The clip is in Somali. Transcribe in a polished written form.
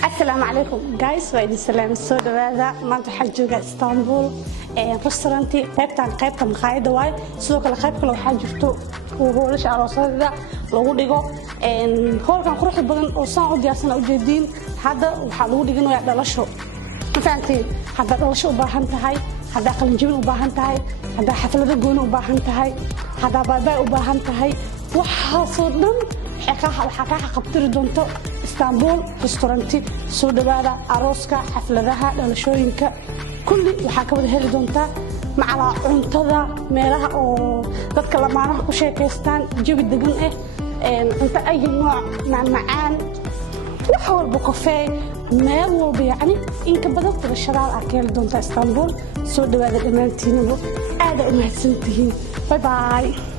السلام عليكم جايز وإذا سلام السود هذا ما تحجوا اسطنبول رستورانتي قيبتا مقايدة واي سوق القيب لو حاجرتو وهو ليش عروسada lagu dhigo hoolkan quruxda badan oo saan u diyaarsan u jeedin hada waxa lagu dhiganayaa dhalasho ma fahantiin hada dhalasho u baahan tahay hada qalin jabin u baahan tahay hada xaflado gooni u baahan tahay hada baabay u baahan tahay waxa soo dhan waxa ka qabtiri doonto اسطنبول رستورانتي soo dhawaada arooska xafladaha dhalashooyinka kulli waxa ka wada heli doonta macala cuntada meelaha oo dadka lamaanaha ku sheekaystaan jawi degan انت اي نوع معمعان وحول بكافيه مال والبا يعني انك بدلت الشراء اكل دونتا اسطنبول سو دواده دمانتينو aad u mahadsantihiin bye bye